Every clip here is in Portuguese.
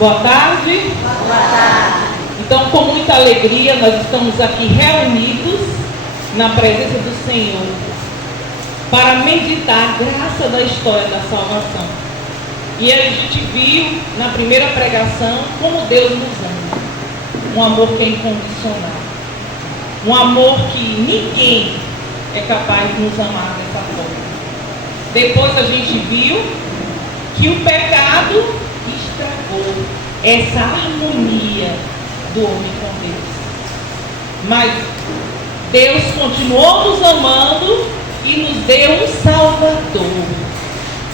Boa tarde. Boa tarde. Então, com muita alegria, nós estamos aqui reunidos na presença do Senhor para meditar a graça da história da salvação. E a gente viu na primeira pregação como Deus nos ama. Um amor que é incondicional. Um amor que ninguém é capaz de nos amar dessa forma. Depois a gente viu que o pecado estragou essa harmonia do homem com Deus. Mas Deus continuou nos amando e nos deu um Salvador.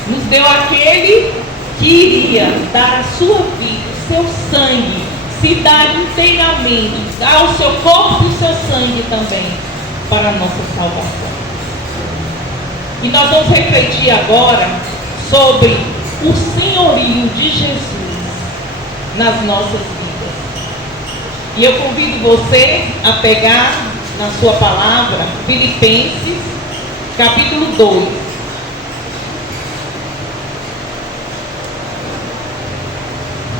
Nos deu aquele que iria dar a sua vida, o seu sangue, se dar inteiramente, dar o seu corpo e o seu sangue também para a nossa salvação. E nós vamos refletir agora sobre o senhorio de Jesus nas nossas vidas. E eu convido você a pegar na sua palavra Filipenses, capítulo 2.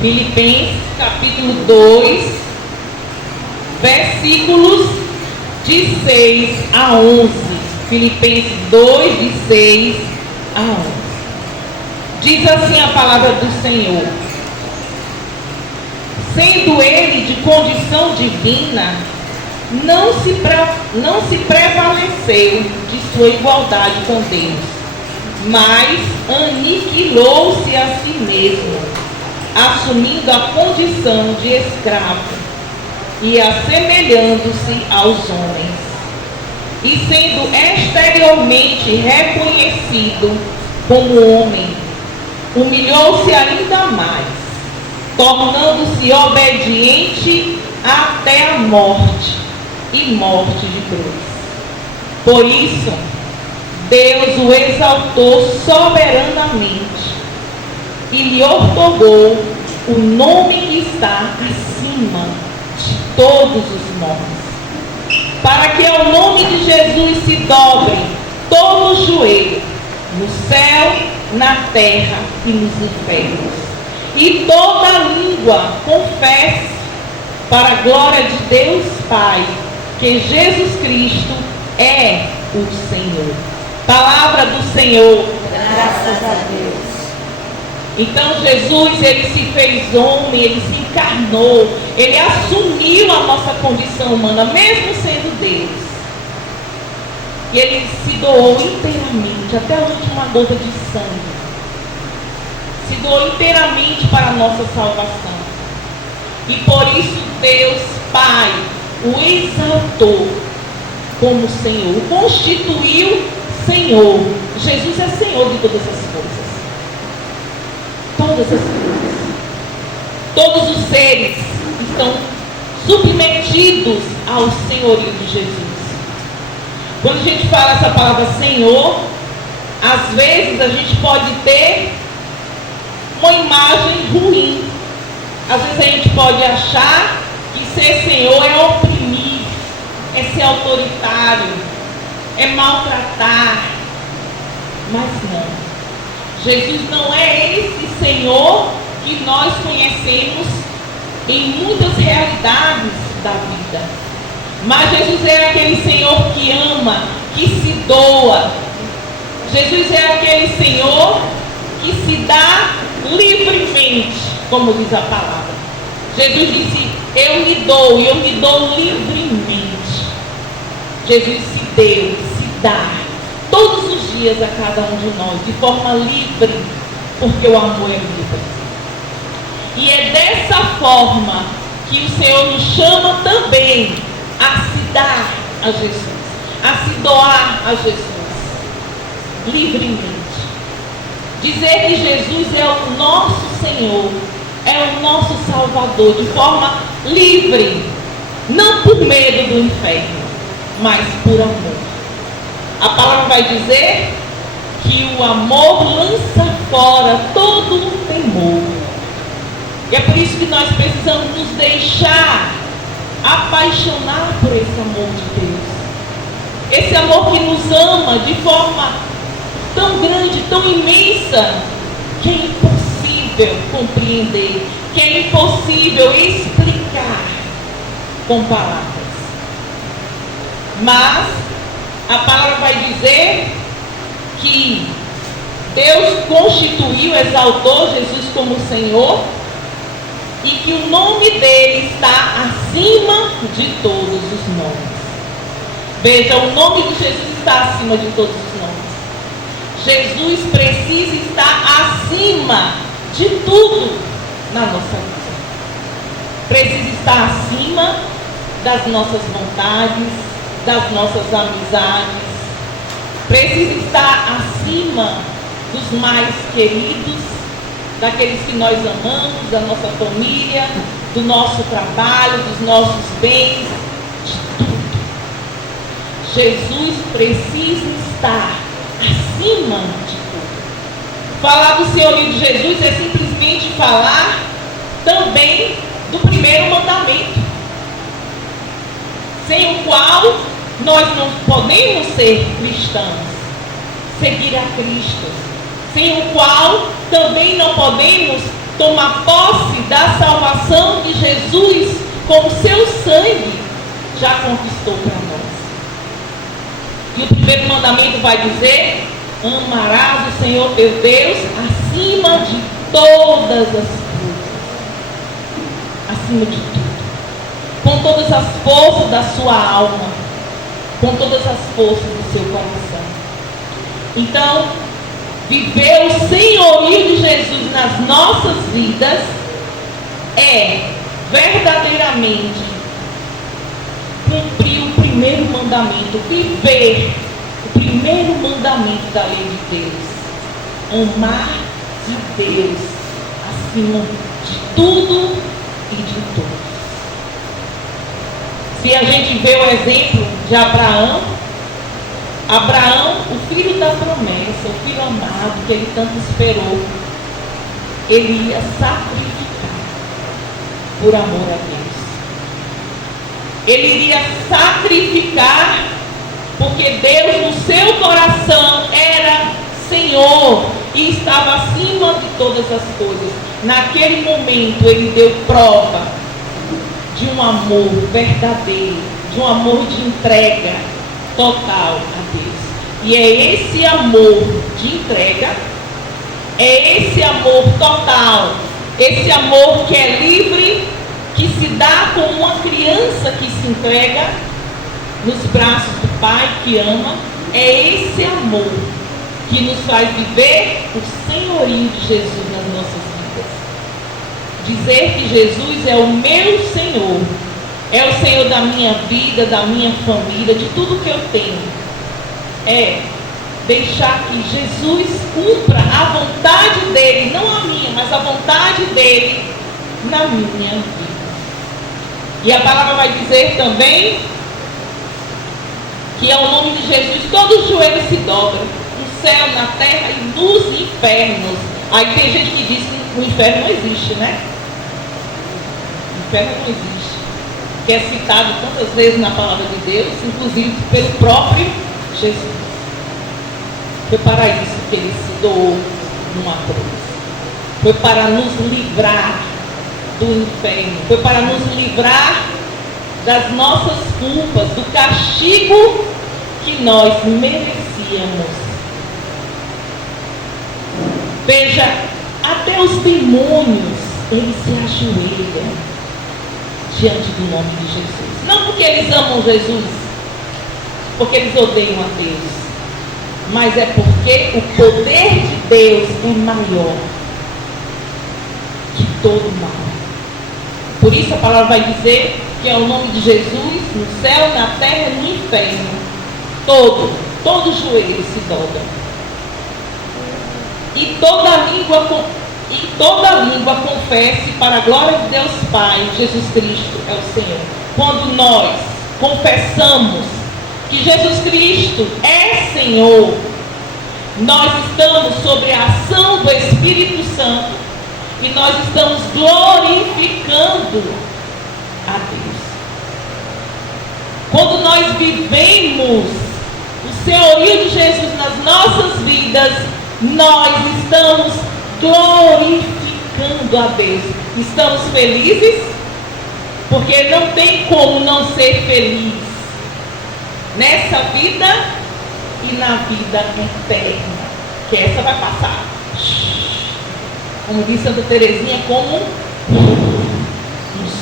Filipenses, capítulo 2, versículos de 6 a 11. Filipenses 2, de 6 a 11. Diz assim a palavra do Senhor: sendo ele de condição divina, não se prevaleceu de sua igualdade com Deus, mas aniquilou-se a si mesmo, assumindo a condição de escravo e assemelhando-se aos homens. E sendo exteriormente reconhecido como homem, humilhou-se ainda mais, tornando-se obediente até a morte, e morte de cruz. Por isso, Deus o exaltou soberanamente e lhe outorgou o nome que está acima de todos os nomes, para que ao nome de Jesus se dobre todo o joelho, no céu, na terra e nos infernos, e toda língua confesse, para a glória de Deus Pai, que Jesus Cristo é o Senhor. Palavra do Senhor. Graças a Deus. Então Jesus, ele se fez homem, ele se encarnou, ele assumiu a nossa condição humana, mesmo sendo Deus. E ele se doou inteiramente, até a última gota de sangue. Se doou inteiramente para a nossa salvação. E por isso Deus Pai o exaltou como Senhor, o constituiu Senhor. Jesus é Senhor de todas as coisas. Todas as coisas. Todos os seres estão submetidos ao senhorio de Jesus. Quando a gente fala essa palavra Senhor, às vezes a gente pode ter uma imagem ruim. Às vezes a gente pode achar que ser Senhor é oprimir, é ser autoritário, é maltratar. Mas não. Jesus não é esse Senhor que nós conhecemos em muitas realidades da vida. Mas Jesus é aquele Senhor que ama, que se doa. Jesus é aquele Senhor que se dá livremente, como diz a palavra. Jesus disse: eu lhe dou, e eu lhe dou livremente. Jesus se deu, se dá, todos os dias a cada um de nós, de forma livre, porque o amor é livre. E é dessa forma que o Senhor nos chama também a se dar a Jesus, a se doar a Jesus, livremente. Dizer que Jesus é o nosso Senhor, é o nosso Salvador, de forma livre, não por medo do inferno, mas por amor. A palavra vai dizer que o amor lança fora todo o temor. E é por isso que nós precisamos nos deixar apaixonar por esse amor de Deus. Esse amor que nos ama de forma tão grande, tão imensa, que é impossível impossível compreender, que é impossível explicar com palavras. Mas a palavra vai dizer que Deus constituiu, exaltou Jesus como Senhor e que o nome dele está acima de todos os nomes. Veja, o nome de Jesus está acima de todos os nomes. Jesus precisa estar acima de tudo na nossa vida. Precisa estar acima das nossas vontades, das nossas amizades. Precisa estar acima dos mais queridos, daqueles que nós amamos, da nossa família, do nosso trabalho, dos nossos bens, de tudo. Jesus precisa estar acima de tudo. Falar do senhorio de Jesus é simplesmente falar também do primeiro mandamento, sem o qual nós não podemos ser cristãos, seguir a Cristo, sem o qual também não podemos tomar posse da salvação que Jesus, com o seu sangue, já conquistou para nós. E o primeiro mandamento vai dizer: amarás o Senhor teu Deus acima de todas as coisas, acima de tudo, com todas as forças da sua alma, com todas as forças do seu coração. Então, viver o senhorio de Jesus nas nossas vidas é verdadeiramente cumprir o primeiro mandamento, viver o primeiro mandamento da lei de Deus: amar a Deus acima de tudo e de todos. Se a gente vê o exemplo de Abraão, o filho da promessa, o filho amado que ele tanto esperou, ele ia sacrificar por amor a Deus. Ele iria sacrificar porque Deus no seu coração era Senhor e estava acima de todas as coisas. Naquele momento ele deu prova de um amor verdadeiro, de um amor de entrega total a Deus. E é esse amor de entrega, é esse amor total, esse amor que é livre, que se dá como uma criança que se entrega nos braços do Pai que ama. É esse amor que nos faz viver o senhorio de Jesus nas nossas vidas. Dizer que Jesus é o meu Senhor, é o Senhor da minha vida, da minha família, de tudo que eu tenho, é deixar que Jesus cumpra a vontade dele, não a minha, mas a vontade dele na minha vida. E a palavra vai dizer também que ao nome de Jesus todo o joelho se dobra, no céu, na terra e nos infernos. Aí tem gente que diz que o inferno não existe, né? O inferno não existe, que é citado tantas vezes na palavra de Deus, inclusive pelo próprio Jesus. Foi para isso que ele se doou numa cruz. Foi para nos livrar do inferno. Foi para nos livrar das nossas culpas, do castigo que nós merecíamos. Veja, até os demônios, eles se ajoelham diante do nome de Jesus. Não porque eles amam Jesus, porque eles odeiam a Deus, mas é porque o poder de Deus é maior que todo mal. Por isso a palavra vai dizer que é o nome de Jesus no céu, na terra e no inferno. Todo joelho se dobra. E toda língua confesse para a glória de Deus Pai, Jesus Cristo é o Senhor. Quando nós confessamos que Jesus Cristo é Senhor, nós estamos sob a ação do Espírito Santo e nós estamos glorificando a Deus. Quando nós vivemos o senhorio de Jesus nas nossas vidas, nós estamos glorificando glorificando a Deus. Estamos felizes? Porque não tem como não ser feliz nessa vida e na vida eterna, que essa vai passar. Como diz Santa Teresinha, como um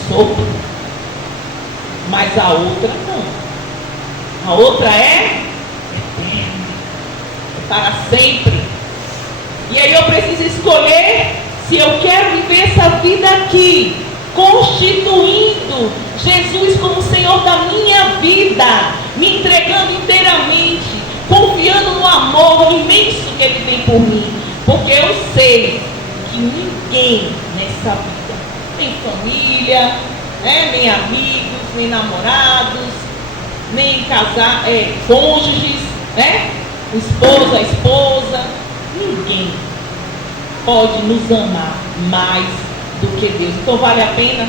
sopro. Mas a outra não. A outra é eterna, é para sempre. E aí eu preciso escolher se eu quero viver essa vida aqui, constituindo Jesus como Senhor da minha vida, me entregando inteiramente, confiando no amor imenso que Ele tem por mim, porque eu sei que ninguém nessa vida, nem família, nem amigos, nem namorados, nem cônjuges, o esposo, a esposa, ninguém pode nos amar mais do que Deus. Então vale a pena?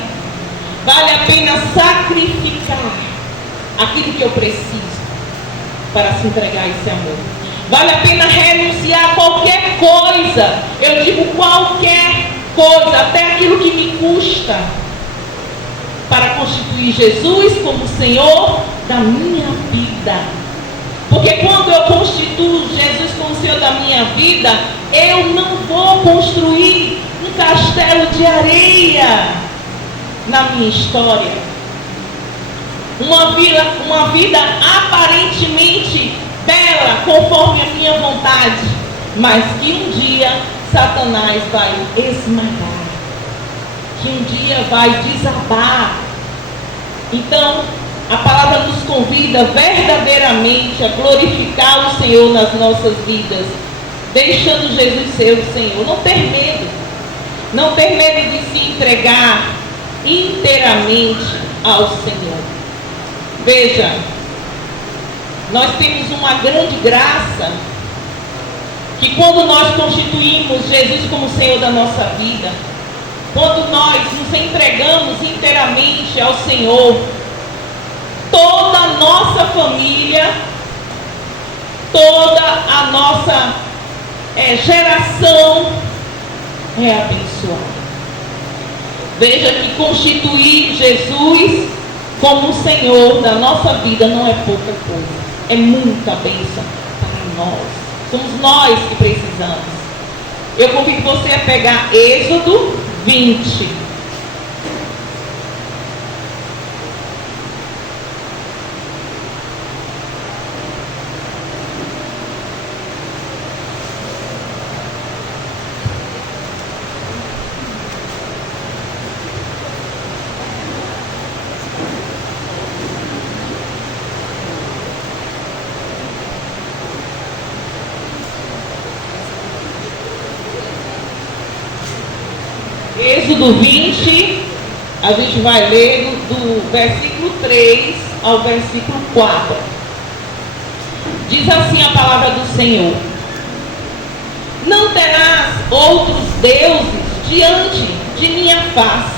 Vale a pena sacrificar aquilo que eu preciso para se entregar a esse amor. Vale a pena renunciar a qualquer coisa. Eu digo qualquer coisa, até aquilo que me custa, para constituir Jesus como Senhor da minha vida. Porque quando eu constituo Jesus como Senhor da minha vida, eu não vou construir um castelo de areia na minha história. Uma vida aparentemente bela, conforme a minha vontade, mas que um dia Satanás vai esmagar, que um dia vai desabar. Então, a palavra nos convida verdadeiramente a glorificar o Senhor nas nossas vidas, deixando Jesus ser o Senhor. Não ter medo. Não ter medo de se entregar inteiramente ao Senhor. Veja, nós temos uma grande graça, que quando nós constituímos Jesus como Senhor da nossa vida, quando nós nos entregamos inteiramente ao Senhor, toda a nossa família, toda a nossa geração é abençoada. Veja que constituir Jesus como Senhor da nossa vida não é pouca coisa, é muita bênção para nós. Somos nós que precisamos. Eu convido você a pegar Êxodo 20. Êxodo 20, a gente vai ler do versículo 3 ao versículo 4. Diz assim a palavra do Senhor: não terás outros deuses diante de minha face.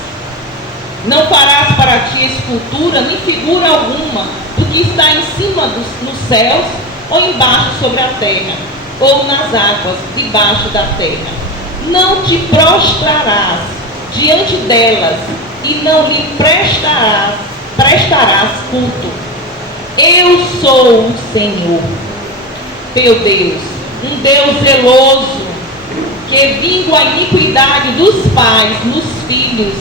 Não farás para ti escultura, nem figura alguma, do que está em cima nos céus, ou embaixo sobre a terra, ou nas águas debaixo da terra. Não te prostrarás diante delas, e não lhe prestarás culto. Eu sou o Senhor, teu Deus, um Deus zeloso, que vingo a iniquidade dos pais nos filhos,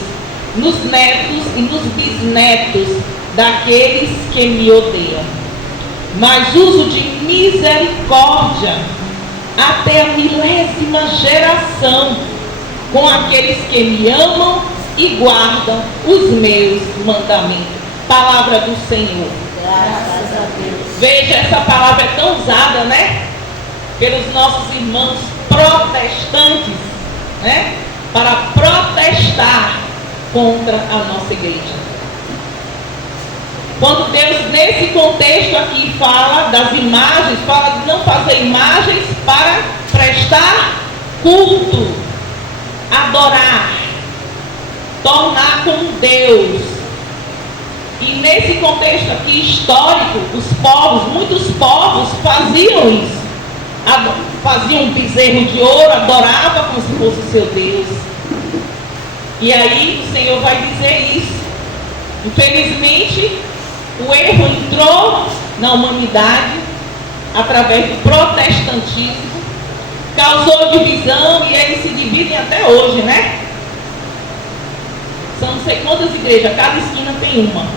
nos netos e nos bisnetos daqueles que me odeiam, mas uso de misericórdia até a 1000ª geração com aqueles que me amam e guardam os meus mandamentos. Palavra do Senhor. Graças a Deus. Veja, essa palavra é tão usada, pelos nossos irmãos protestantes, para protestar contra a nossa igreja. Quando Deus, nesse contexto aqui, fala das imagens, fala de não fazer imagens para prestar culto, adorar, tornar como Deus. E nesse contexto aqui histórico, muitos povos faziam isso. Faziam um bezerro de ouro, adoravam como se fosse o seu Deus. E aí o Senhor vai dizer isso. Infelizmente, o erro entrou na humanidade através do protestantismo, causou divisão e eles se dividem até hoje, né? São não sei quantas igrejas, cada esquina tem uma.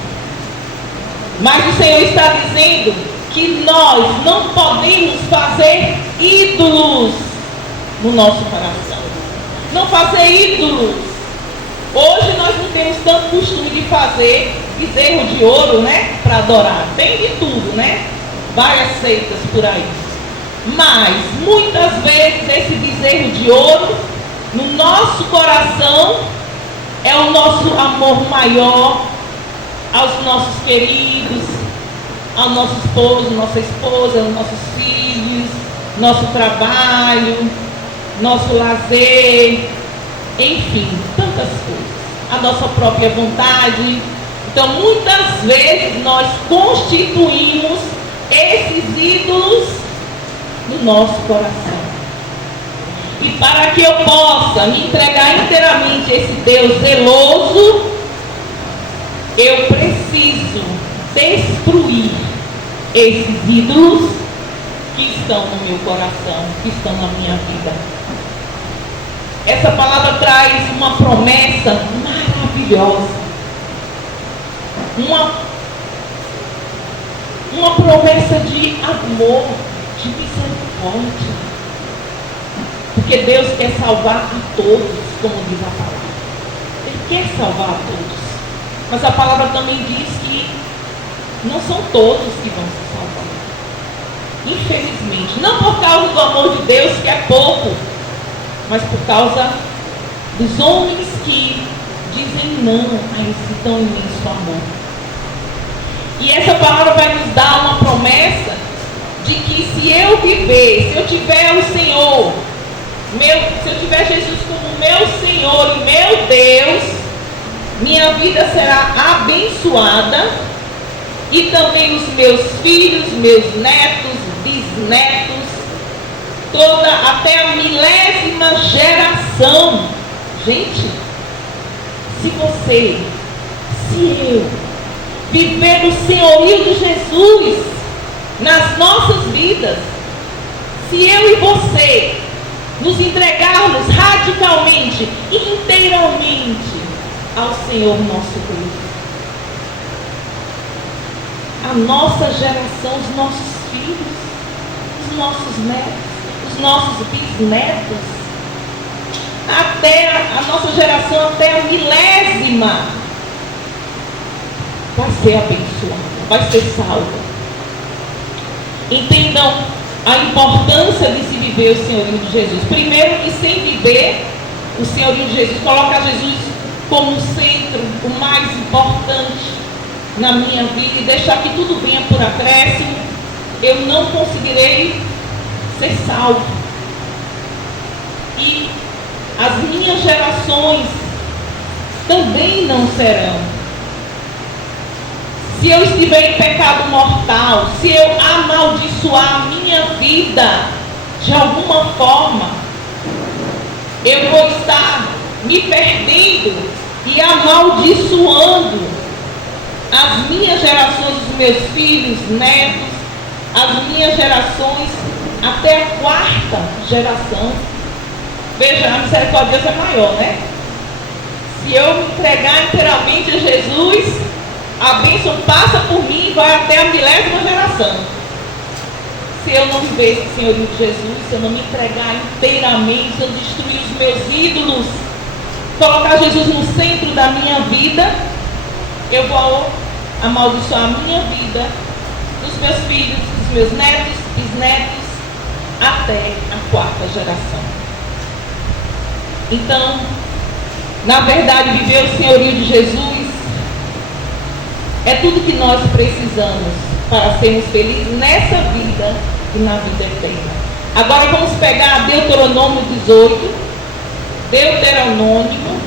Mas o Senhor está dizendo que nós não podemos fazer ídolos no nosso coração. Não fazer ídolos. Hoje nós não temos tanto costume de fazer bezerro de ouro, né? Para adorar. Tem de tudo, né? Várias seitas por aí. Mas, muitas vezes, esse bezerro de ouro, no nosso coração, é o nosso amor maior aos nossos queridos, ao nosso esposo, nossa esposa, aos nossos filhos, nosso trabalho, nosso lazer, enfim, tantas coisas. A nossa própria vontade. Então, muitas vezes, nós constituímos esses ídolos no nosso coração. E para que eu possa me entregar inteiramente a esse Deus zeloso, eu preciso destruir esses ídolos que estão no meu coração, que estão na minha vida. Essa palavra traz uma promessa maravilhosa. Uma promessa de amor, de misericórdia. Porque Deus quer salvar a todos, como diz a palavra. Ele quer salvar a todos. Mas a palavra também diz que não são todos que vão se salvar. Infelizmente. Não por causa do amor de Deus, que é pouco, mas por causa dos homens que dizem não a esse tão imenso amor. E essa palavra vai nos dar uma promessa de que se eu viver, se eu tiver o Senhor, se eu tiver Jesus como meu Senhor e meu Deus, minha vida será abençoada e também os meus filhos, meus netos, bisnetos, até a 1000ª geração. Gente, se eu viver o senhorio de Jesus nas nossas vidas, se eu e você nos entregarmos radicalmente, inteiramente ao Senhor nosso Deus, a nossa geração, os nossos filhos, os nossos netos, os nossos bisnetos, até a nossa geração, até a 1000ª, vai ser abençoada, vai ser salva. Entendam a importância de se viver o senhorio de Jesus. Primeiro, que sem viver o senhorio de Jesus, colocar Jesus como o centro, o mais importante na minha vida, e deixar que tudo venha por acréscimo, eu não conseguirei ser salvo. E as minhas gerações também não serão. Se eu estiver em pecado mortal, se eu amaldiçoar a minha vida de alguma forma, eu vou estar me perdendo e amaldiçoando as minhas gerações, os meus filhos, netos, as minhas gerações, até a 4ª geração. Veja, a misericórdia de Deus é maior, né? Se eu me entregar inteiramente a Jesus, a bênção passa por mim e vai até a 1000ª geração. Se eu não viver esse senhorio de Jesus, se eu não me entregar inteiramente, se eu destruir os meus ídolos, colocar Jesus no centro da minha vida, eu vou amaldiçoar a minha vida, os meus filhos, os meus netos, bisnetos, até a 4ª geração. Então, na verdade, viver o senhorio de Jesus é tudo que nós precisamos para sermos felizes nessa vida e na vida eterna. Agora vamos pegar Deuteronômio 18. Deuteronômio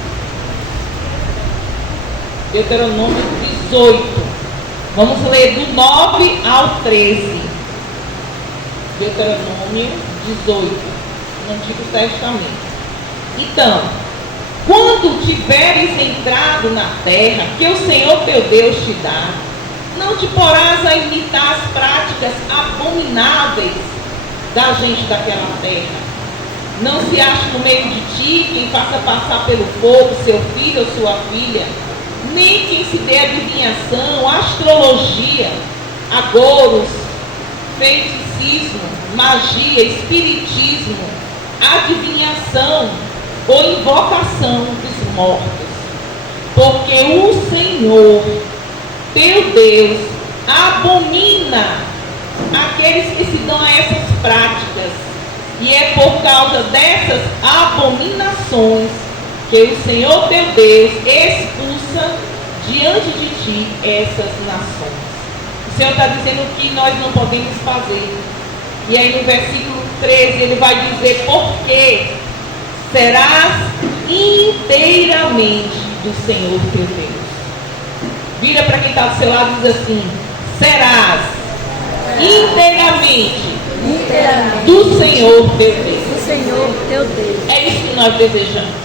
18. Vamos ler do 9 ao 13. Deuteronômio 18, no Antigo Testamento. Então, quando tiveres entrado na terra que o Senhor teu Deus te dá, não te porás a imitar as práticas abomináveis da gente daquela terra. Não se ache no meio de ti quem faça passar pelo fogo seu filho ou sua filha, nem quem se dê adivinhação, astrologia, agouros, feiticismo, magia, espiritismo, adivinhação ou invocação dos mortos. Porque o Senhor, teu Deus, abomina aqueles que se dão a essas práticas. E é por causa dessas abominações que o Senhor teu Deus expulsa diante de ti essas nações. O Senhor está dizendo que nós não podemos fazer. E aí no versículo 13 ele vai dizer: porque serás inteiramente do Senhor teu Deus. Vira para quem está do seu lado e diz assim: serás inteiramente do Senhor teu Deus. Do Senhor teu Deus. É isso que nós desejamos.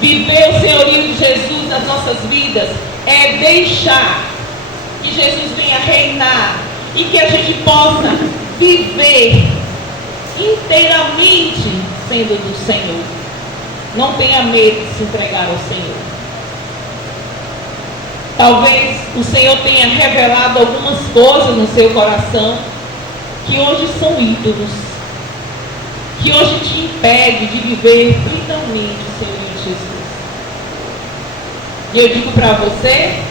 Viver o senhorio de Jesus nas nossas vidas é deixar que Jesus venha reinar e que a gente possa viver inteiramente sendo do Senhor. Não tenha medo de se entregar ao Senhor. Talvez o Senhor tenha revelado algumas coisas no seu coração que hoje são ídolos, que hoje te impede de viver plenamente o Senhor Jesus. E eu digo para você: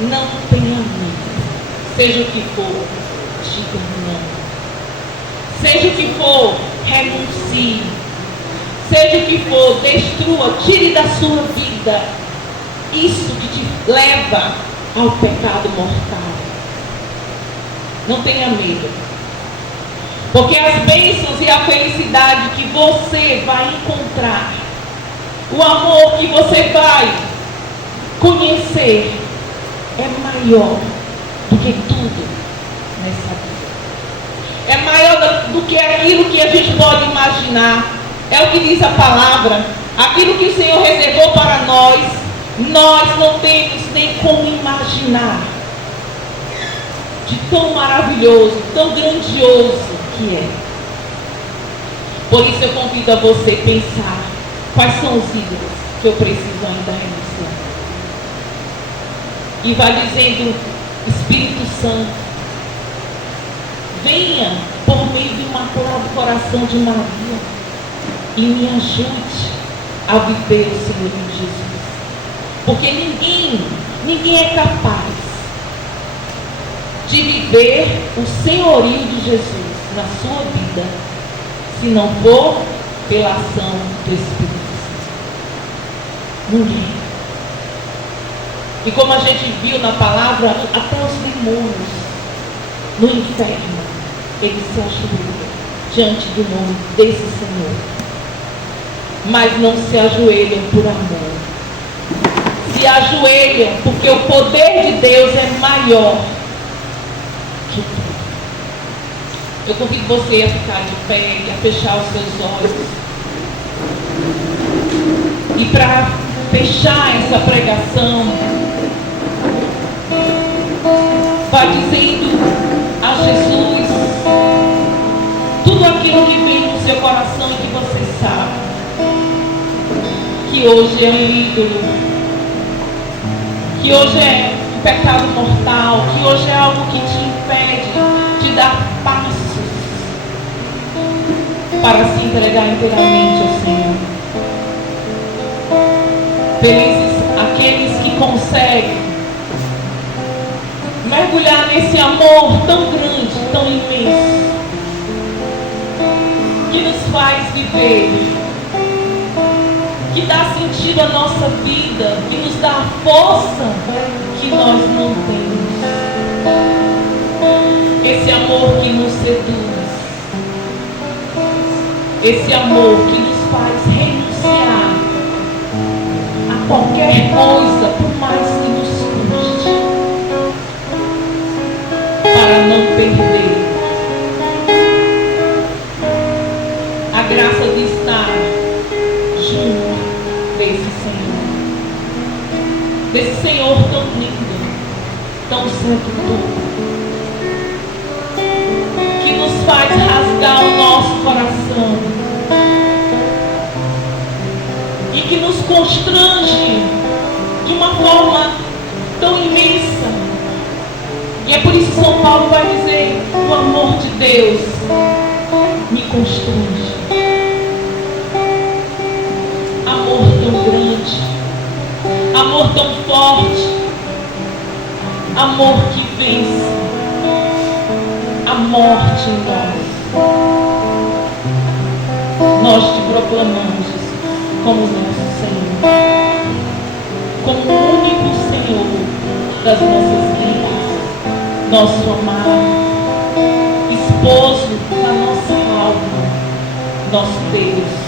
não tenha medo. Seja o que for, diga não. Seja o que for, renuncie. Seja o que for, destrua, tire da sua vida isso que te leva ao pecado mortal. Não tenha medo. Porque as bênçãos e a felicidade que você vai encontrar, o amor que você vai conhecer, é maior do que tudo nessa vida. É maior do que aquilo que a gente pode imaginar. É o que diz a palavra. Aquilo que o Senhor reservou para nós, nós não temos nem como imaginar. De tão maravilhoso, tão grandioso que é. Por isso eu convido a você a pensar: quais são os ídolos que eu preciso ainda renunciar? E vai dizendo: Espírito Santo, venha por meio do imaculado coração de Maria e me ajude a viver o Senhor Jesus. Porque ninguém é capaz de viver o senhorio de Jesus na sua vida se não for pela ação do Espírito Santo. Ninguém. E como a gente viu na palavra, até os demônios no inferno, eles se ajoelham diante do nome desse Senhor. Mas não se ajoelham por amor. Se ajoelham porque o poder de Deus é maior que tudo. Eu convido você a ficar de pé e a fechar os seus olhos. E para fechar essa pregação, vai dizendo a Jesus tudo aquilo que vem no seu coração e que você sabe que hoje é um ídolo, que hoje é um pecado mortal, que hoje é algo que te impede de dar passos para se entregar inteiramente ao Senhor. Felizes aqueles que conseguem mergulhar nesse amor tão grande, tão imenso, que nos faz viver, que dá sentido à nossa vida, que nos dá a força que nós não temos. Esse amor que nos seduz, esse amor que nos faz renunciar a qualquer coisa, por mais que nos custe, para não perder a graça de estar junto desse Senhor tão lindo, tão sedutor, que nos faz rasgar o nosso coração e que nos constrange de uma forma tão imensa. E é por isso que São Paulo vai dizer: o amor de Deus me constrange. Amor tão grande, amor tão forte, amor que vence a morte em nós. Nós te proclamamos, Jesus, como nosso Senhor, como o único Senhor das nossas vidas, nosso amado, esposo da nossa alma, nosso Deus.